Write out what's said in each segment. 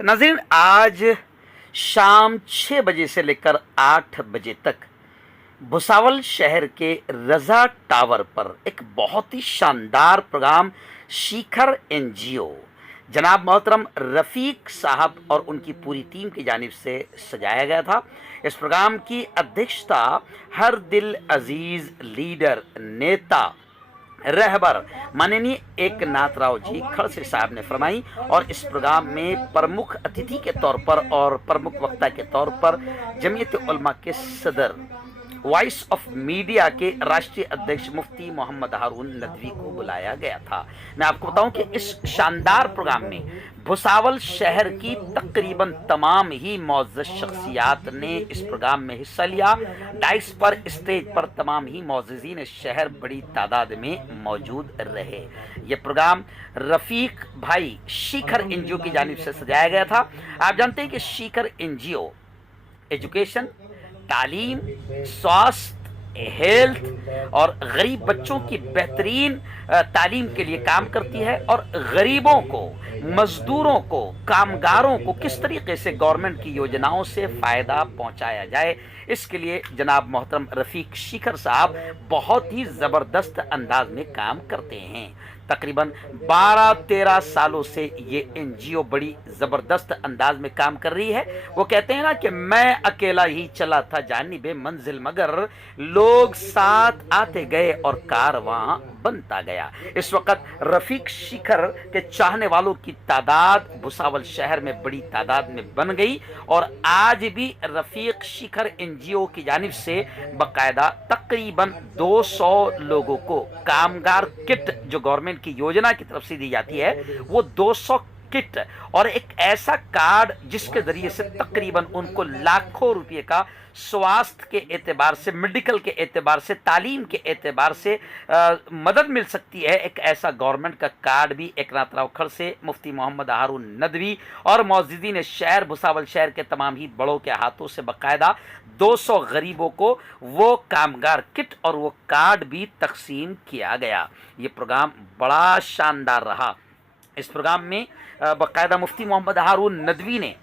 नाज़रीन, आज शाम 6 बजे से लेकर 8 बजे तक भुसावल शहर के रज़ा टावर पर एक बहुत ही शानदार प्रोग्राम शिखर एनजीओ जनाब मोहतरम रफ़ीक साहब और उनकी पूरी टीम की जानिब से सजाया गया था। इस प्रोग्राम की अध्यक्षता हर दिल अजीज़ लीडर, नेता, रहबर माननीय एकनाथ राव जी खड़से साहब ने फरमाई और इस प्रोग्राम में प्रमुख अतिथि के तौर पर और प्रमुख वक्ता के तौर पर जमीयत उलमा के सदर, वॉइस ऑफ मीडिया के राष्ट्रीय अध्यक्ष मुफ्ती मोहम्मद हारून नदवी को बुलाया गया था। मैं आपको बताऊं कि इस शानदार प्रोग्राम में भुसावल शहर की तकरीबन तमाम ही मौजूद शख्सियात ने इस प्रोग्राम में हिस्सा लिया। डाइस पर, स्टेज पर तमाम ही मौजूदीन शहर बड़ी तादाद में मौजूद रहे। ये प्रोग्राम रफ़ीक भाई शिखर एनजीओ की जानिब से सजाया गया था। आप जानते हैं कि शिखर एनजीओ एजुकेशन, तालीम, स्वास्थ्य, हेल्थ और गरीब बच्चों की बेहतरीन तालीम के लिए काम करती है और गरीबों को, मजदूरों को, कामगारों को किस तरीके से गवर्नमेंट की योजनाओं से फ़ायदा पहुंचाया जाए, इसके लिए जनाब मोहतरम रफ़ीक शिखर साहब बहुत ही ज़बरदस्त अंदाज में काम करते हैं। तकरीबन 12-13 सालों से ये एनजीओ बड़ी ज़बरदस्त अंदाज में काम कर रही है। वो कहते हैं ना कि मैं अकेला ही चला था जानिबे मंजिल, मगर लोग साथ आते गए और कारवां बनता गया। इस वक्त रफ़ीक शिखर के चाहने वालों की तादाद भुसावल शहर में बड़ी तादाद में बन गई और आज भी रफ़ीक शिखर एनजीओ की जानिब से बाकायदा तकरीबन 200 लोगों को कामगार किट जो गवर्नमेंट की योजना की तरफ से दी जाती है, वो 200 किट और एक ऐसा कार्ड जिसके जरिए से तकरीबन उनको लाखों रुपए का स्वास्थ्य के एतबार से, मेडिकल के एतबार से, तालीम के एतबार से मदद मिल सकती है। एक ऐसा गवर्नमेंट का कार्ड भी एकनाथ राव खड़से, मुफ्ती मोहम्मद हारून नदवी और मौजूदीन शहर भुसावल शहर के तमाम ही बड़ों के हाथों से बाकायदा 200 गरीबों को वो कामगार किट और वो कार्ड भी तकसीम किया गया। ये प्रोग्राम बड़ा शानदार रहा। इस प्रोग्राम में बाकायदा मुफ्ती मोहम्मद हारून नदवी ने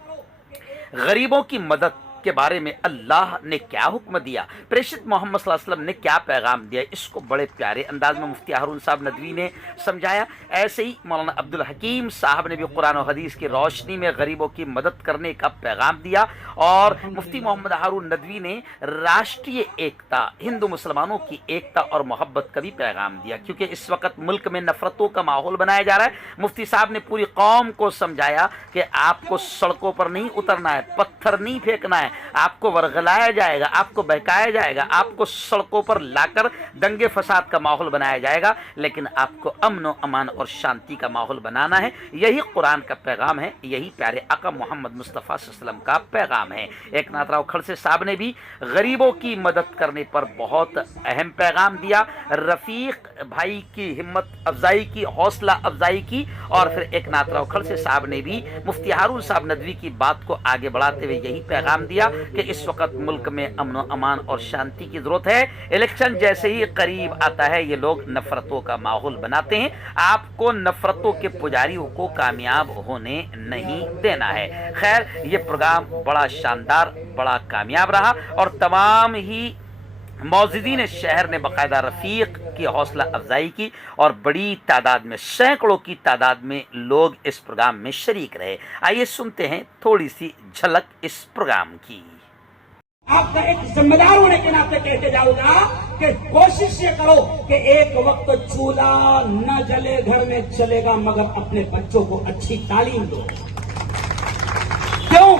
गरीबों की मदद के बारे में अल्लाह ने क्या हुक्म दिया, प्रेषित मोहम्मद सल्लल्लाहु अलैहि वसल्लम ने क्या पैगाम दिया, इसको बड़े प्यारे अंदाज में मुफ्ती हारून साहब नदवी ने समझाया। ऐसे ही मौलाना अब्दुल हकीम साहब ने भी कुरान और हदीस की रोशनी में गरीबों की मदद करने का पैगाम दिया और मुफ्ती मोहम्मद हारून नदवी ने राष्ट्रीय एकता, हिंदू मुसलमानों की एकता और मोहब्बत का भी पैगाम दिया, क्योंकि इस वक्त मुल्क में नफरतों का माहौल बनाया जा रहा है। मुफ्ती साहब ने पूरी कौम को समझाया कि आपको सड़कों पर नहीं उतरना है, पत्थर नहीं फेंकना है, आपको वर्गलाया जाएगा, आपको बहकाया जाएगा, आपको सड़कों पर लाकर दंगे फसाद का माहौल बनाया जाएगा, लेकिन आपको अमन और अमान और शांति का माहौल बनाना है। यही कुरान का पैगाम है, यही प्यारे आका मोहम्मद मुस्तफ़ा सल्लल्लाहु अलैहि वसल्लम का पैगाम है। एकनाथ राव खड़से साहब ने भी गरीबों की मदद करने पर बहुत अहम पैगाम दिया। रफ़ीक भाई की हिम्मत अफजाई की, हौसला अफजाई की और फिर एकनाथ राव खड़से साहब ने भी मुफ्ती हारून साहब नदवी की बात को आगे बढ़ाते हुए यही पैगाम दिया कि इस वक्त मुल्क में अमन अमान और शांति की जरूरत है। इलेक्शन जैसे ही करीब आता है ये लोग नफरतों का माहौल बनाते हैं। आपको नफरतों के पुजारियों को कामयाब होने नहीं देना है। खैर, ये प्रोग्राम बड़ा शानदार, बड़ा कामयाब रहा और तमाम ही मौजूदीन शहर ने बाकायदा रफ़ीक की हौसला अफजाई की और बड़ी तादाद में, सैकड़ों की तादाद में लोग इस प्रोग्राम में शरीक रहे। आइए सुनते हैं थोड़ी सी झलक इस प्रोग्राम की। आपका एक जिम्मेदार होने के नाते कहते जाऊंगा कि कोशिश ये करो कि एक वक्त चूल्हा न जले घर में चलेगा, मगर अपने बच्चों को अच्छी तालीम दो। क्यों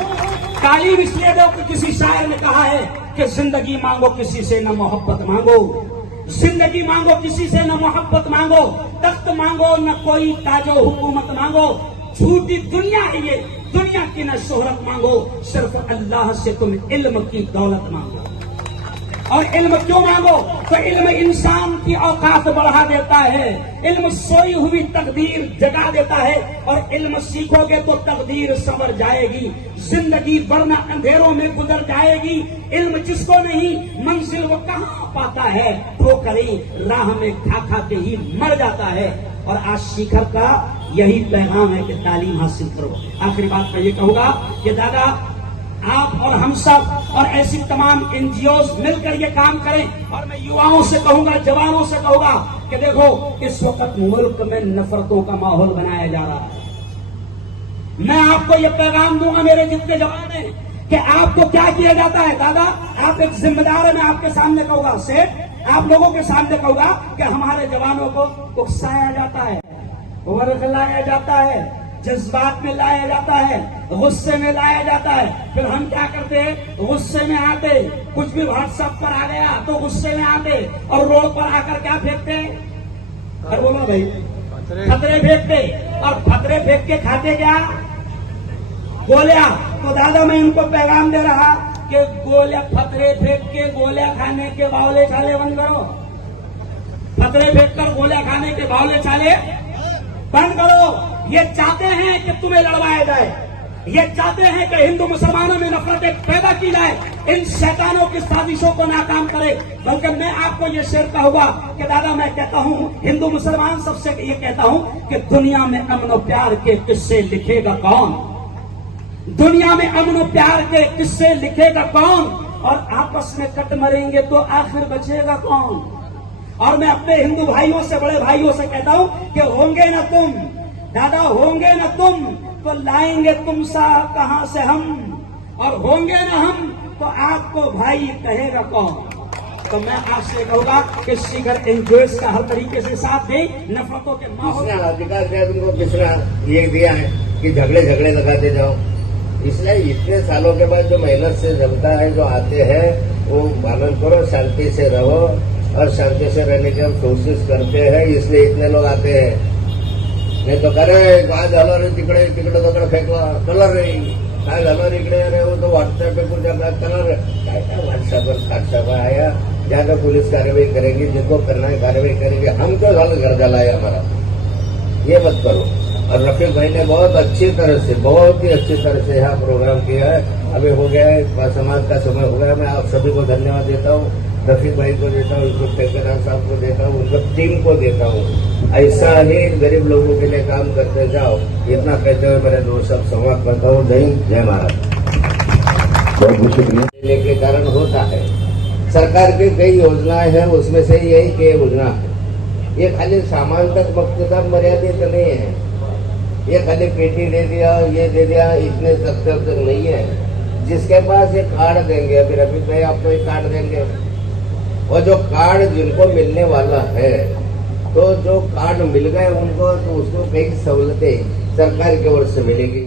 तालीम इसलिए दो कि किसी शायर ने कहा है कि जिंदगी मांगो किसी से न मोहब्बत मांगो, जिंदगी मांगो किसी से न मोहब्बत मांगो, तख्त मांगो न कोई ताजो हुकूमत मांगो, झूठी दुनिया है ये, दुनिया की न शोहरत मांगो, सिर्फ अल्लाह से तुम इल्म की दौलत मांगो। और इल्म क्यों मांगो? तो इल्म इंसान की औकात बढ़ा देता है, इल्म सोई हुई तकदीर जगा देता है और इल्म सीखोगे तो तकदीर संवर जाएगी, जिंदगी वरना अंधेरों में गुजर जाएगी। इल्म जिसको नहीं मंजिल वो कहाँ पाता है, ठोकरें राह में खा खा के ही मर जाता है। और आज शिखर का यही पैगाम है कि तालीम हासिल करो। आखिरी बात मैं ये कहूंगा कि दादा आप और हम सब और ऐसी तमाम एनजीओज मिलकर ये काम करें। और मैं युवाओं से कहूंगा, जवानों से कहूंगा कि देखो इस वक्त मुल्क में नफरतों का माहौल बनाया जा रहा है। मैं आपको ये पैगाम दूंगा मेरे जितने जवान हैं कि आपको क्या किया जाता है। दादा आप एक जिम्मेदार है, मैं आपके सामने कहूंगा, सेठ आप लोगों के सामने कहूंगा कि हमारे जवानों को उकसाया जाता है, वर्ग लाया जाता है, जज्बात में लाया जाता है, गुस्से में लाया जाता है। फिर हम क्या करते हैं, गुस्से में आते, कुछ भी व्हाट्सएप पर आ गया तो गुस्से में आते और रोड पर आकर क्या फेंकते, और बोलो भाई फतरे फेंकते, और फतरे फेंक के खाते क्या, गोलियां। तो दादा मैं इनको पैगाम दे रहा कि गोलियां फतरे फेंक के गोलियां खाने के बावले चाले बंद करो। फतरे फेंक कर गोलियां खाने के बावले चाले बंद करो। ये चाहते हैं कि तुम्हें लड़वाया जाए, ये चाहते हैं कि हिंदू मुसलमानों में नफरतें पैदा की जाए। इन शैतानों की साजिशों को नाकाम करे। बल्कि मैं आपको ये शेर कहूंगा कि दादा मैं कहता हूं, हिंदू मुसलमान सबसे ये कहता हूं कि दुनिया में अमन और प्यार के किस्से लिखेगा कौन, दुनिया में अमन और प्यार के किस्से लिखेगा कौन, और आपस में कट मरेंगे तो आखिर बचेगा कौन। और मैं अपने हिंदू भाइयों से, बड़े भाइयों से कहता हूं कि होंगे ना तुम दादा, होंगे ना तुम तो लाएंगे तुम सा कहां से हम, और होंगे ना हम तो आपको भाई कहेगा कौन। तो मैं आपसे कहूंगा कि सीकर एनजीओज का हर तरीके से साथ दें, नफरतों के माहौल विकास ने तुमको किसरा ये दिया है कि झगड़े लगाते जाओ। इसलिए इतने सालों के बाद जो मेहनत से जमता है, जो आते हैं वो पालन करो, शांति से रहो, और शांति से रहने की हम कोशिश करते हैं, इसलिए इतने लोग आते हैं। नहीं तो करे काय झालं रे तिकडे तिकडे फेकला कलर रे, काय झालं रे इकडे रे, वो तो व्हाट्सएप पे कुछ कलर काय व्हाट्सएप आया। जहाँ तो पुलिस कार्रवाई करेगी, जिनको करना है कार्रवाई करेगी, हम क्यों झालं घर जलाया हमारा, ये मत करो। और रफीक भाई ने बहुत अच्छी तरह से, बहुत ही अच्छी तरह से यहाँ प्रोग्राम किया है। अभी हो गया है, समाज का समय हो गया। मैं आप सभी को धन्यवाद देता हूँ, रफीक भाई को देता हूँ, उनको ठेकेदार साहब को देता हूँ, उनको टीम को देता हूँ। ऐसा ही गरीब लोगों के लिए काम करते जाओ। इतना कहते हुए मेरे दोस्त सब संवाद करता हूँ। जय हिंद, जय महाराज। बहुत बहुत शुक्रिया। के कारण होता है, सरकार की कई योजनाएं हैं, उसमें से यही की योजना है। ये खाली सामान तक मकसद मर्यादित नहीं है, ये खाली पेटी दे दिया, ये दे दिया, इतने तक नहीं है। जिसके पास ये कार्ड देंगे, अभी रफीक भाई आपको एक कार्ड देंगे, और जो कार्ड जिनको मिलने वाला है, तो जो कार्ड मिल गए उनको, तो उसको कई सहूलतें सरकार की ओर से मिलेगी।